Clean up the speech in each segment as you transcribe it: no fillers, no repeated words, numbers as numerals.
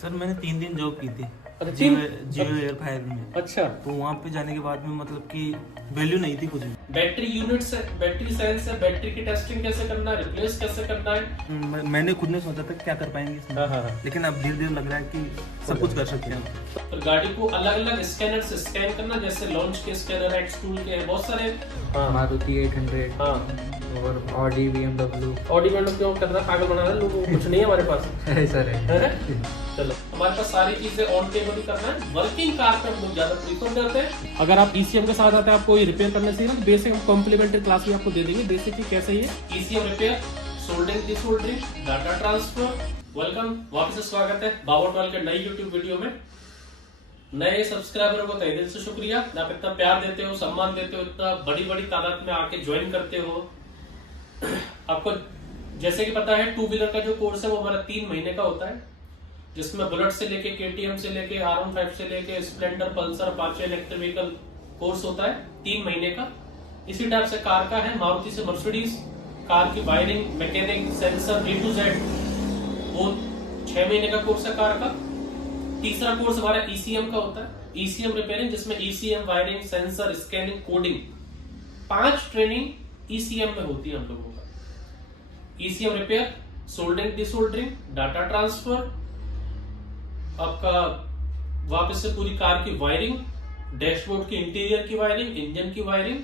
Sir मैंने 3 दिन job की थी अच्छा, जियो एयर फायर में। अच्छा, तो वहाँ पे जाने के बाद में मतलब कि वैल्यू नहीं थी कुछ भी। बैटरी यूनिट्स है, बैटरी सेल्स है, बैटरी की टेस्टिंग कैसे करना है, रिप्लेस कैसे करना है। मैंने खुद ने सोचा था क्या कर पाएंगे इसमें। हाँ। लेकिन अब धीरे धीरे लग रहा है कि सब कुछ कर सकते हैं। तो गाड़ी को अलग अलग स्कैनर से स्कैन करना, जैसे लॉन्च के स्कैनर है, एक्स टूल के हैं, बहुत सारे। मारुति 800 हाँ, और ऑडी BMW। ऑडी में क्यों कर रहा, पागल बना रहा है लोगों को, कुछ नहीं है हमारे पास। ऐसा है। चलो, हमारे पास सारी चीजें ऑन टेबल ही करना है। वर्किंग कार पे हम लोग ज्यादा प्रीफर करते हैं। अगर आप ECM के साथ आते हैं, आपको ये रिपेयर करने से तो बेसिक कॉम्प्लीमेंट्री क्लास भी आपको दे देंगे। बेसिकली कैसे ये ECM repair, soldering, desoldering, data transfer. Welcome, वापस से स्वागत है बाबर टॉल के नई यूट्यूब वीडियो में। नए सब्सक्राइबरों को तहे दिल से शुक्रिया, आप इतना प्यार देते हो, सम्मान देते हो, इतना बड़ी बड़ी तादाद में आके ज्वाइन करते हो। आपको जैसे कि पता है, 2 व्हीलर का जो कोर्स है वो हमारा 3 महीने का होता है, जिसमें बुलेट से लेके KTM से लेके R15 से लेके Splendor, Pulsar, Apache electric vehicle course होता है 3 महीने का। इसी टाइप से कार का है, मारुति से मर्सिडीज, कार की wiring, mechanic, sensor A to Z, वो 6 महीने का कोर्स है कार का। तीसरा कोर्स हमारा ECM का होता है, ECM रिपेयरिंग, जिसमें ECM, wiring, sensor, scanning, coding, 5 training ECM में होती है हम लोगों का। ECM repair, soldering, desoldering, data transfer, आपका वापस से पूरी कार की वायरिंग, डैशबोर्ड की इंटीरियर की वायरिंग, इंजन की वायरिंग,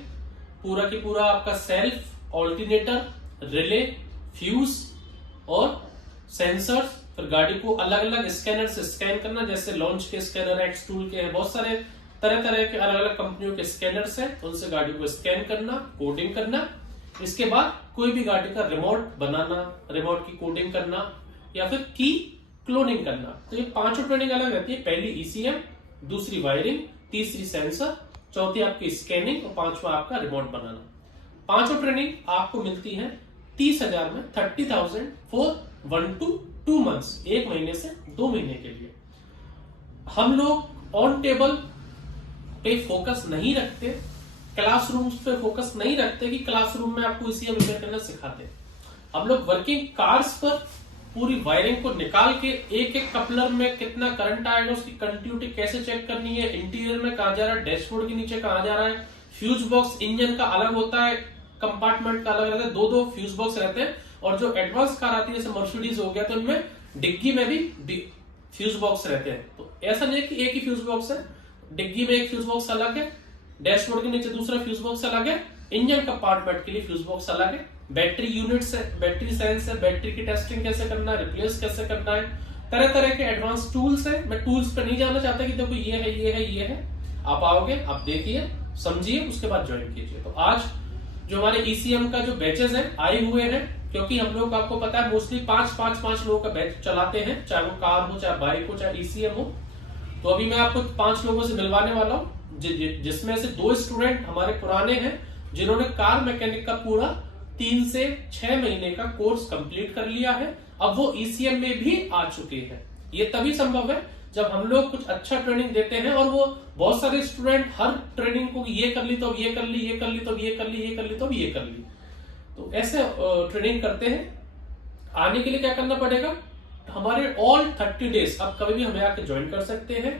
पूरा की पूरा आपका सेल्फ, ऑल्टरनेटर, रिले, फ्यूज और सेंसर्स। फिर गाड़ी को अलग अलग स्कैनर से स्कैन करना, जैसे लॉन्च के स्कैनर, एक्स टूल के हैं, बहुत सारे तरह तरह के अलग अलग कंपनियों के स्कैनर्स हैं, उनसे गाड़ी को स्कैन करना, कोडिंग करना। इसके बाद कोई भी गाड़ी का रिमोट बनाना, रिमोट की कोडिंग करना या फिर की क्लोनिंग करना। तो ये 5 ट्रेनिंग अलग रहती है। पहली ECM, दूसरी वायरिंग, तीसरी सेंसर, चौथी आपकी स्कैनिंग और 5वां आपका रिमोट बनाना। 5 ट्रेनिंग आपको मिलती है 30,000 में, 30,000 फॉर 1 to 2 months, 1 महीने से 2 महीने के लिए। हम लोग ऑन टेबल पे फोकस नहीं रखते, क्लासरूम पे फोकस नहीं रखते कि क्लासरूम में आपको ECM रिपेयर करना सिखाते। हम लोग वर्किंग कार्स पर पूरी वायरिंग को निकाल के एक एक कपलर में कितना करंट आएगा, उसकी कंटिन्यूटी कैसे चेक करनी है, इंटीरियर में कहा जा रहा है, डैशबोर्ड के नीचे कहा जा रहा है, फ्यूज बॉक्स इंजन का अलग होता है, कंपार्टमेंट का अलग रहता है, 2-2 फ्यूज बॉक्स रहते हैं। और जो एडवांस कार आती है जैसे मर्सिडीज हो गया, तो इनमें डिग्गी में भी फ्यूज बॉक्स रहते हैं। तो ऐसा नहीं है कि एक ही फ्यूज बॉक्स है, डिग्गी में एक फ्यूज बॉक्स अलग है, डैशबोर्ड के नीचे दूसरा फ्यूज बॉक्स अलग है, इंजन कंपार्टमेंट के लिए फ्यूज बॉक्स अलग है, बैटरी यूनिट्स है, बैटरी सेल्स है, बैटरी की टेस्टिंग कैसे करना है, रिप्लेस कैसे करना है, तरह तरह के एडवांस टूल्स है। मैं टूल्स पे नहीं जाना चाहता कि देखो ये है, ये है, ये है। आप आओगे, आप देखिए, समझिए, उसके बाद ज्वाइन कीजिए। तो आज जो हमारे ECM का जो बैचेस है आए हुए हैं, क्योंकि हम लोग, आपको पता है, मोस्टली 5 लोगों का बैच चलाते हैं, चाहे वो कार हो, चाहे बाइक हो, चाहे ECM हो। तो अभी मैं आपको 5 लोगों से मिलवाने वाला हूँ, जिसमें से 2 स्टूडेंट हमारे पुराने हैं, जिन्होंने कार मैकेनिक का पूरा 3 से 6 महीने का कोर्स कंप्लीट कर लिया है। अब वो ECM में भी आ चुके हैं। ये तभी संभव है जब हम लोग कुछ अच्छा ट्रेनिंग देते हैं, और वो बहुत सारे स्टूडेंट हर ट्रेनिंग को ये कर ली तो अब ये कर ली, ये कर ली तो अब ये कर ली, ये कर ली तो अब ये कर ली। तो ऐसे ट्रेनिंग करते हैं। आने के लिए क्या करना पड़ेगा, हमारे ऑल 30 डेज आप कभी भी हमें आके ज्वाइन कर सकते हैं।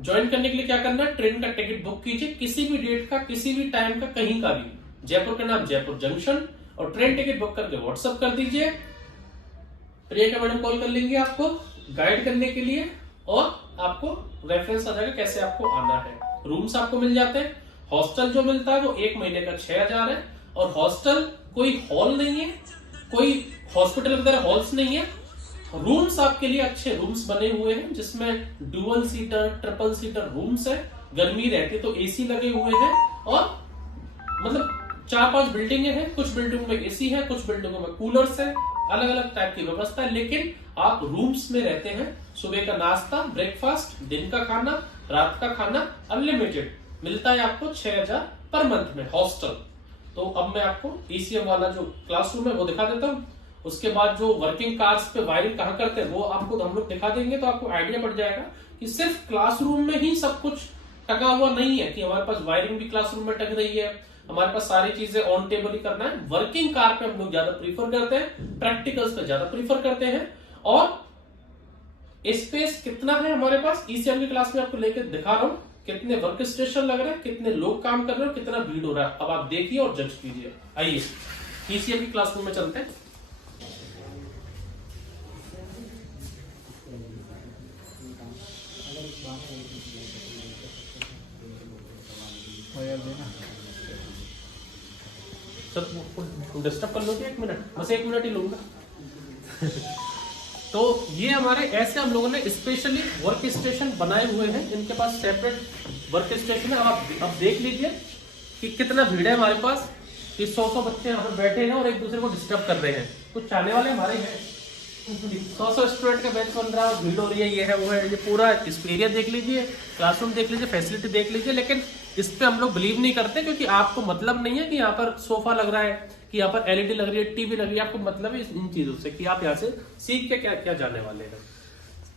ज्वाइन करने के लिए क्या करना है, ट्रेन का टिकट बुक कीजिए, किसी भी डेट का, किसी भी टाइम का, कहीं का भी। जयपुर के नाम जयपुर जंक्शन, और ट्रेन टिकट बुक करके व्हाट्सएप कर दीजिए। प्रियंका मैडम कॉल कर लेंगे आपको गाइड करने के लिए, और आपको रेफरेंस आ जाएगा कैसे आपको आना है। रूम्स आपको मिल जाते हैं। हॉस्टल जो मिलता है वो 1 महीने का 6,000 है, और हॉस्टल कोई हॉल नहीं है, कोई हॉस्पिटल की तरह हॉल्स नहीं है। रूम्स आपके लिए अच्छे रूम्स बने हुए हैं, जिसमें dual seater, triple seater rooms है। गर्मी रहती है तो AC लगे हुए हैं, और मतलब 4-5 बिल्डिंगें हैं, कुछ बिल्डिंगों में AC है, कुछ बिल्डिंगों में कूलर्स है, अलग अलग टाइप की व्यवस्था है। लेकिन आप रूम्स में रहते हैं, सुबह का नाश्ता, ब्रेकफास्ट, दिन का खाना, रात का खाना अनलिमिटेड मिलता है आपको 6,000 पर मंथ में हॉस्टल। तो अब मैं आपको ECM वाला जो क्लासरूम है वो दिखा देता हूँ। उसके बाद जो वर्किंग कार्स पे वायरिंग कहाँ करते हैं वो आपको हम लोग दिखा देंगे, तो आपको आइडिया पड़ जाएगा कि सिर्फ क्लासरूम में ही सब कुछ टका हुआ नहीं है, कि हमारे पास वायरिंग भी क्लासरूम में टक रही है, हमारे पास सारी चीजें ऑन टेबल ही करना है। वर्किंग कार पे हम लोग ज्यादा प्रीफर करते हैं, प्रैक्टिकल्स पे ज्यादा प्रीफर करते हैं, और स्पेस कितना है हमारे पास ईसीएम की क्लास में आपको लेकर दिखा रहा हूँ, कितने वर्क स्टेशन लग रहे हैं, कितने लोग काम कर रहे हैं, कितना भीड़ हो रहा है। अब आप देखिए और जज कीजिए। आइए ईसीएम की क्लासरूम में चलते हैं। सर डिस्टर्ब कर लोगे 1 मिनट, बस 1 मिनट ही लूंगा। तो ये हमारे ऐसे हम लोगों ने स्पेशली वर्क स्टेशन बनाए हुए हैं, इनके पास सेपरेट वर्क स्टेशन है। अब देख लीजिए कि कितना भीड़ है हमारे पास, कि 100 बच्चे यहाँ पर बैठे हैं और एक दूसरे को डिस्टर्ब कर रहे हैं। कुछ चाहने वाले हमारे हैं, 100 स्टूडेंट का बैच बन रहा है, भीड़ हो रही है, ये है वो है। ये पूरा एरिया देख लीजिए, क्लासरूम देख लीजिए, फैसिलिटी देख लीजिए। लेकिन इस पे हम लोग बिलीव नहीं करते, क्योंकि आपको मतलब नहीं है कि यहाँ पर सोफा लग रहा है, कि यहाँ पर एलईडी लग रही है, टीवी लग रही है। आपको मतलब है इन चीजों से कि आप यहाँ से सीख के क्या क्या जाने वाले हैं।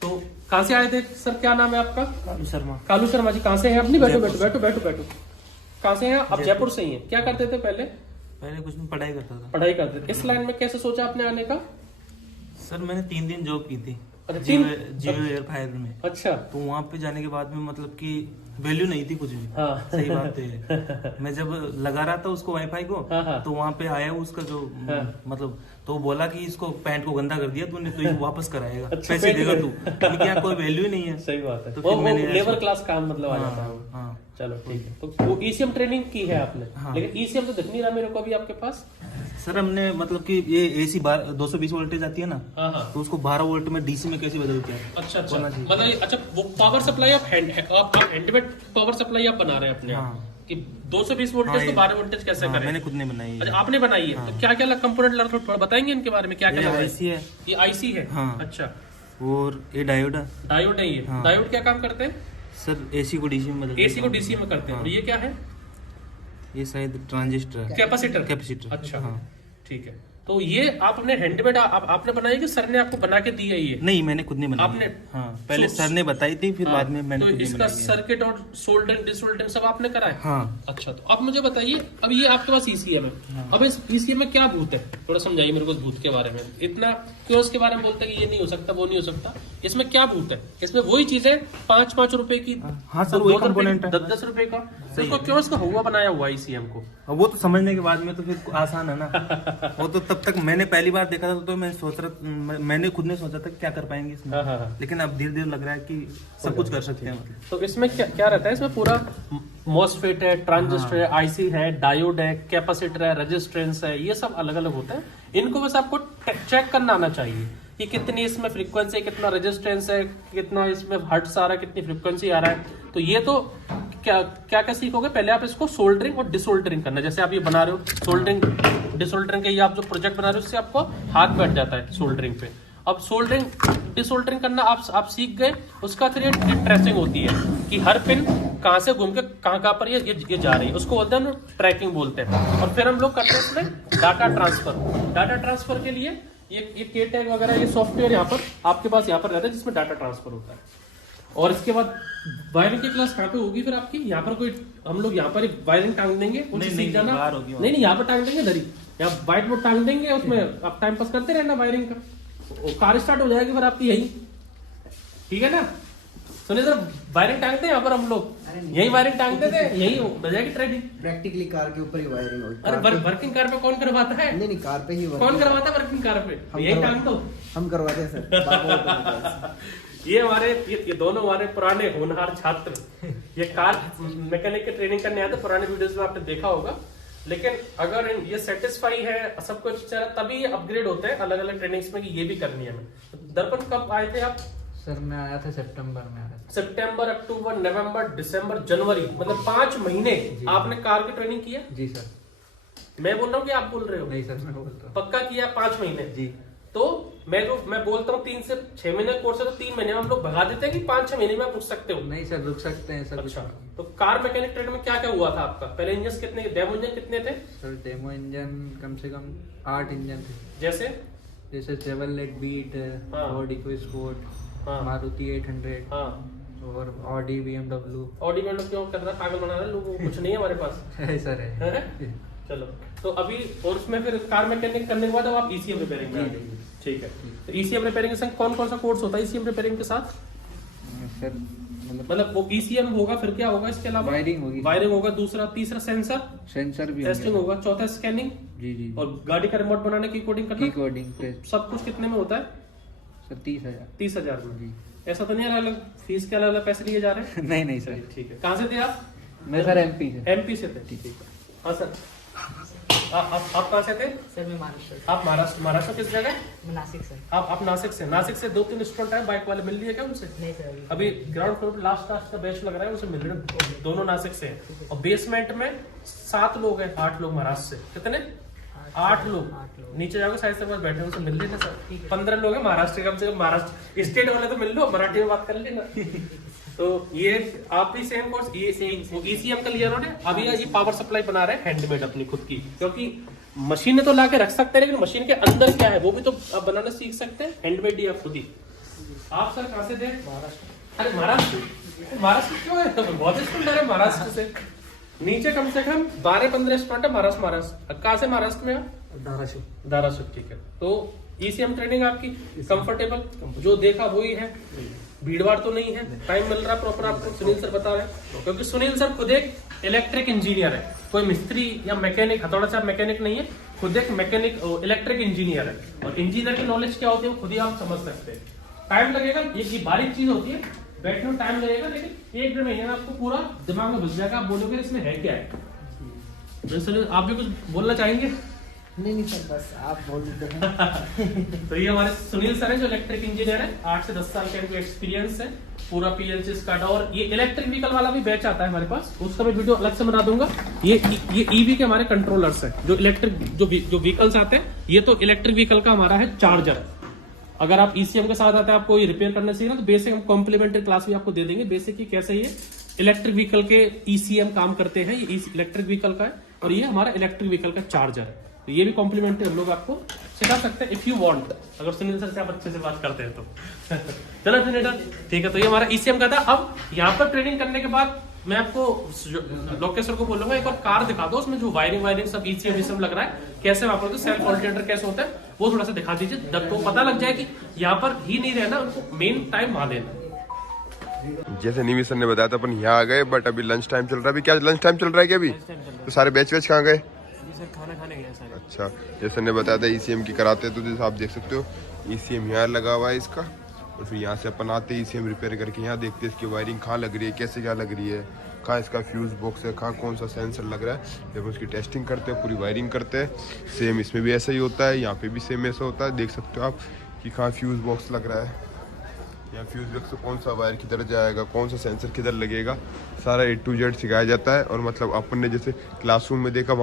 तो कहाँ से आए थे सर, क्या नाम है आपका? कालू शर्मा। कालू शर्मा जी, कहाँ से हैं अपनी? बैठो बैठो बैठो बैठो बैठो। कहाँ से हैं आप? जयपुर से ही हैं। क्या करते थे पहले? पहले कुछ नहीं, पढ़ाई करता था। पढ़ाई करते थे। इस लाइन में कैसे सोचा आपने आने का? सर मैंने 3 दिन जॉब की थी जियो एयर फायर में। अच्छा। तो वहाँ पे जाने के बाद में मतलब कि वैल्यू नहीं थी कुछ भी। हाँ। सही बात है। मैं जब लगा रहा था उसको वाईफाई को, हाँ। तो वहाँ पे आया उसका जो मतलब, तो बोला कि इसको पैंट को गंदा कर दिया तूने, तो ये वापस कराएगा। अच्छा, पैसे देगा तू, क्योंकि यहाँ कोई वैल्यू नहीं है। सही बात है। तो वो फिर मैंने लेबर क्लास काम मतलब आ जाता है। हाँ। चलो ठीक है। तो वो ईसीएम ट्रेनिंग की है आपने? हाँ। लेकिन ईसीएम तो दिख नहीं रहा मेरे को अभी आपके पास। सर हमने मतलब कि ये एसी 220 वोल्टेज आती है ना, हाँ। तो उसको 12 वोल्ट में डीसी में कैसे बदलते हैं। अच्छा मतलब अच्छा, वो पावर सप्लाई आप हैंडमेड पावर सप्लाई आप बना रहे हैं अपने? हाँ। कि 220 वोल्टेज को 12 वोल्टेज कैसे करें? मैंने खुद ने बनाई है। अच्छा आपने बनाई है। तो क्या क्या कंपोनेंट लगा, थोड़ा बताएंगे इनके बारे में? क्या क्या लगा? आईसी है। ये आईसी है। हाँ। अच्छा। और ये डायोड है। डायोड है ये। हाँ। डायोड क्या काम करते हैं? सर एसी को डीसी में बदलते हैं। एसी को डीसी में करते हैं। और ये क्या है? ये शायद ट्रांजिस्टर है। कैपेसिटर। अच्छा। हाँ ठीक है। तो ये आपने हैंडमेड आपने बनाई कि सर ने आपको बना के दी है ये? नहीं, मैंने खुद नहीं बनाई। आपने? हाँ, पहले सर ने बताई थी, फिर बाद में मैंने तो खुद इसका सर्किट और सोल्डरिंग डिसोल्डरिंग सब आपने करा है? हाँ। अच्छा। तो अब मुझे बताइए, अब ये आपके पास ईसीएम है। अब इस ईसीएम में क्या भूत है, थोड़ा समझाइए मेरे को इस भूत के बारे में। इतना क्यों इसके बारे में बोलते हैं कि ये नहीं हो सकता, वो नहीं हो सकता? इसमें क्या भूत है? इसमें वही चीज है 5-5 रुपए की। हाँ सर, वही कंपोनेंट है। 10-10 रुपए का। इसको क्यों इसका हुआ बनाया हुआ ईसीएम को? वो तो समझने के बाद में तो फिर आसान है ना। वो तो तब तक मैंने पहली बार देखा था तो मैंने खुद ने सोचा था क्या कर पाएंगे इसमें। हाँ। लेकिन अब धीरे धीरे लग रहा है कि सब कुछ कर सकते हैं। मतलब तो इसमें क्या रहता है? इसमें पूरा मॉसफेट है, ट्रांजिस्टर है, आईसी है, डायोड है, कैपेसिटर है, रेजिस्टेंस है, ये सब अलग अलग होते हैं। इनको बस आपको चेक करना आना चाहिए कि कितनी इसमें फ्रीक्वेंसी, कितना रेजिस्टेंस है, कितना इसमें हर्ट्ज आ रहा है, कितनी फ्रीक्वेंसी आ रहा है। तो ये तो क्या सीखोगे? पहले आप इसको सोल्डरिंग और डिसोल्डरिंग करना। जैसे आप ये बना रहे हो सोल्डरिंग डिसोल्डरिंग के, ये आप जो प्रोजेक्ट बना रहे हो उससे आपको हाथ बैठ जाता है सोल्डरिंग पे। अब सोल्डरिंग डिसोल्डरिंग करना आप सीख गए। उसका फिर ये ट्रेसिंग होती है कि हर पिन कहाँ से घूम के कहाँ पर ये जा रही है, उसको बोलते हैं ट्रैकिंग बोलते हैं। और फिर हम लोग करते हैं इसमें डाटा ट्रांसफर के लिए ये के टैग वगैरह, ये सॉफ्टवेयर यहाँ पर आपके पास यहाँ पर रहता है जिसमें डाटा ट्रांसफर होता है। और इसके बाद वायरिंग की क्लास कहाँ पे होगी फिर आपकी? यहाँ पर कोई हम लोग यहाँ पर वायरिंग टांग देंगे, उनसे सीख जाना। नहीं, यहाँ पर टांग देंगे, धरी यहाँ व्हाइट बोर्ड टांग देंगे, उसमें आप टाइम पास करते रहना वायरिंग का। कार स्टार्ट हो जाएगी फिर आपकी यही, ठीक है ना? सुनिए सर, वायरिंग टांगते हैं यहाँ पर हम लोग, यही वायरिंग टांगते थे, यही हो जाएगी ट्रेडिंग। प्रैक्टिकली कार के ऊपर ही वायरिंग होगी। अरे वर्किंग कार पे कौन करवाता है? नहीं, कार पे ही कौन करवाता है वर्किंग कार पे? यही टांग दो। हम करवाते हैं सर। ये हमारे ये दोनों हमारे पुराने होनहार छात्र ये कार मैकेनिक की ट्रेनिंग करने आते, पुराने वीडियोस में आपने देखा होगा। लेकिन अगर ये सेटिस्फाई है, सब कुछ चला, तभी ये अपग्रेड होते हैं अलग अलग ट्रेनिंग्स में कि ये भी करनी है हमें। दर्पण कब आए थे आप? सर मैं आया था सितंबर में। आया था सितंबर, अक्टूबर, नवंबर, दिसंबर, जनवरी, मतलब 5 महीने आपने कार की ट्रेनिंग की है? जी सर। मैं बोल रहा हूँ कि आप बोल रहे हो? नहीं सर, मैं बोलता हूँ। पक्का किया 5 महीने? जी। तो मैं बोलता हूँ 3 से 6 महीने कोर्स है, तो 3 महीने में हम लोग भगा देते हैं कि 5-6 महीने में आप रुक सकते हो? नहीं सर, रुक सकते हैं सर। अच्छा। तो कार मैकेनिक ट्रेड में क्या क्या हुआ था आपका? पहले इंजन कितने, डेमो इंजन कितने थे? सर डेमो इंजन कम से कम 8 इंजन थे। जैसे चेवरलेट बीट, हाँ। फोर्ड इकोस्पोर्ट, हाँ। मारुति 800, हाँ। और ऑडी BMW। ऑडी में क्यों कर रहा, पागल बना रहा है लोगों को? कुछ नहीं है हमारे पास। है सर, है। चलो तो अभी और उसमें फिर कार मैकेनिक करने के बाद अब आप ईसीएम रिपेयरिंग में आ गए। ठीक है, तो ईसीएम रिपेयरिंग के संग कौन कौन सा कोर्स होता है ईसीएम रिपेयरिंग के साथ? सर मतलब वो ईसीएम होगा, फिर क्या होगा इसके अलावा? वायरिंग होगी। वायरिंग होगा, दूसरा तीसरा सेंसर सेंसर भी टेस्टिंग होगा, चौथा स्कैनिंग जी जी। और गाड़ी का रिमोट बनाने की कोडिंग की करना। कोडिंग पे सब कुछ कितने में होता है? सर 30,000। 30,000 में। जी। ऐसा तो नहीं अलग अलग फीस के अलग अलग पैसे लिए जा रहे हैं? नहीं नहीं सर, ठीक है। कहाँ से थे आप? मैं सर एमपी से। एमपी से थे। ठीक है। हाँ सर, आप कहाँ से थे? सर मैं महाराष्ट्र से। आप महाराष्ट्र किस जगह? मैं नासिक से। आप नासिक से 2-3 स्टूडेंट है बाइक वाले, मिल लिए क्या उनसे? नहीं सर अभी ग्राउंड फ्लोर पे लास्ट का बैच लग रहा है, उसे मिल रहे हैं, दोनों नासिक से हैं। और बेसमेंट में 7 लोग हैं, 8 लोग महाराष्ट्र से। कितने? 8 लोग। नीचे जाओगे साइड से बैठे हैं, उनसे मिल लेना सर। 15 लोग हैं महाराष्ट्र के, कम से कम महाराष्ट्र स्टेट वाले तो मिल लो, मराठी में बात कर लेना। तो ये आप भी सेम कोर्स ईसीएम का लिया उन्होंने। अभी ये पावर सप्लाई बना रहे हैं हैंडमेड अपनी खुद की, क्योंकि मशीनें तो लाके रख सकते हैं, लेकिन मशीन के अंदर क्या है वो भी तो आप बनाना सीख सकते हैं, हैंडमेड या खुद ही। आप सर कहाँ से थे? महाराष्ट्र। अरे महाराष्ट्र क्यों है? बहुत स्टूडेंट है महाराष्ट्र से। नीचे कम से कम 12-15 स्टूडेंट है महाराष्ट्र। कहाँ से महाराष्ट्र में? धाराशिव। ठीक है। तो ईसीएम ट्रेनिंग आपकी कंफर्टेबल, जो देखा वही है, भीड़भाड़ तो नहीं है, टाइम मिल रहा प्रॉपर आपको, सुनील सर बता रहे हैं। क्योंकि सुनील सर खुद एक इलेक्ट्रिक इंजीनियर है, कोई मिस्त्री या मैकेनिक, हथौड़ा चाप मैकेनिक नहीं है, खुद एक मैकेनिक इलेक्ट्रिक इंजीनियर है। और इंजीनियर की नॉलेज क्या होती है वो खुद ही आप समझ सकते हैं। टाइम लगेगा, ये बारीक चीज होती है, बैठने में टाइम लगेगा, लेकिन 1-1.5 महीने में आपको पूरा दिमाग में घुस जाएगा। आप बोलोगे इसमें है क्या है। तो आप भी कुछ बोलना चाहेंगे? नहीं सर, बस आप बोल देते हैं। तो ये हमारे सुनील सर है जो इलेक्ट्रिक इंजीनियर है, 8 से 10 साल का इनको एक्सपीरियंस है, पूरा पीएलसी स्काडा। और ये इलेक्ट्रिक व्हीकल वाला भी बैच आता है हमारे पास, उसका मैं वीडियो अलग से बना दूंगा। ये ईवी के हमारे कंट्रोलर्स हैं, जो इलेक्ट्रिक जो व्हीकल्स आते हैं। ये तो इलेक्ट्रिक व्हीकल का हमारा है चार्जर। अगर आप ईसीएम के साथ आते हैं, आपको ये रिपेयर करना चाहिए ना, तो बेसिक हम कॉम्प्लीमेंट्री क्लास भी आपको दे देंगे, बेसिक की कैसे ये इलेक्ट्रिक व्हीकल के ईसीएम काम करते हैं। ये इलेक्ट्रिक व्हीकल का है और ये हमारा इलेक्ट्रिक व्हीकल का चार्जर है। तो ये भी कॉम्प्लीमेंट्री हम लोग आपको सिखा सकते हैं इफ यू वांट, अगर सुनील सर से आप अच्छे से बात करते हैं तो। चलो ठीक है। तो ये हमारा ईसीएम का था। अब यहाँ पर ट्रेनिंग करने के बाद मैं आपको लोकेश सर को बोलूंगा एक बार कार दिखा दो, उसमें जो वायरिंग सब ईसीएम सब लग रहा है, कैसे वहां पर सेल्फ ऑल्टरनेटर कैसे होता है वो थोड़ा सा दिखा दीजिए, तो पता लग जाए कि यहाँ पर ही नहीं रहना, उनको मेन टाइम वहां देना। जैसे निमी सर ने बताया था अपन यहाँ आ गए, बट अभी लंच टाइम चल रहा है। अभी क्या लंच टाइम चल रहा है क्या अभी? तो सारे बैच कहाँ गए? खाना खाने गए सारे। अच्छा, जैसे ने बताया था ईसीएम की कराते हैं, तो जैसे आप देख सकते हो ईसीएम यहाँ लगा हुआ है इसका, और फिर यहाँ से अपन आते ईसीएम रिपेयर करके यहाँ देखते हैं इसकी वायरिंग कहाँ लग रही है, कैसे क्या लग रही है, कहाँ इसका फ्यूज बॉक्स है, कहाँ कौन सा सेंसर लग रहा है। जब उसकी टेस्टिंग करते हैं, पूरी वायरिंग करते हैं। सेम इसमें भी ऐसा ही होता है, यहाँ पे भी सेम ऐसा होता है। देख सकते हो आप कि कहाँ फ्यूज बॉक्स लग रहा है, यहाँ फ्यूज बॉक्स से कौन सा वायर किधर जाएगा, कौन सा सेंसर किधर लगेगा, सारा A to Z सिखाया जाता है। और मतलब अपन ने जैसे क्लासरूम में देखा,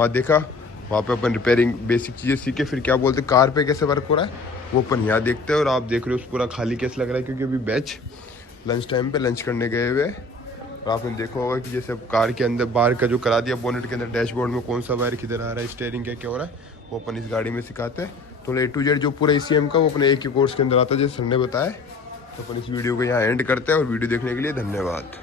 वहाँ पे अपन रिपेयरिंग बेसिक चीज़ें सीखे, फिर क्या बोलते हैं कार पे कैसे वर्क हो रहा है वो अपन यहाँ देखते हैं। और आप देख रहे हो पूरा खाली कैसे लग रहा है, क्योंकि अभी बैच लंच टाइम पे लंच करने गए हुए। और आपने देखा होगा कि जैसे कार के अंदर बाहर का जो करा दिया, बोनेट के अंदर डैशबोर्ड में कौन सा वायर किधर आ रहा है, स्टीयरिंग क्या हो रहा है, वो अपन इस गाड़ी में सिखाते हैं। थोड़ा A to Z जो पूरा ईसीएम का वो अपने एक ही कोर्स के अंदर आता है, जैसे सर ने बताया। तो अपन इस वीडियो को यहाँ एंड करते हैं, और वीडियो देखने के लिए धन्यवाद।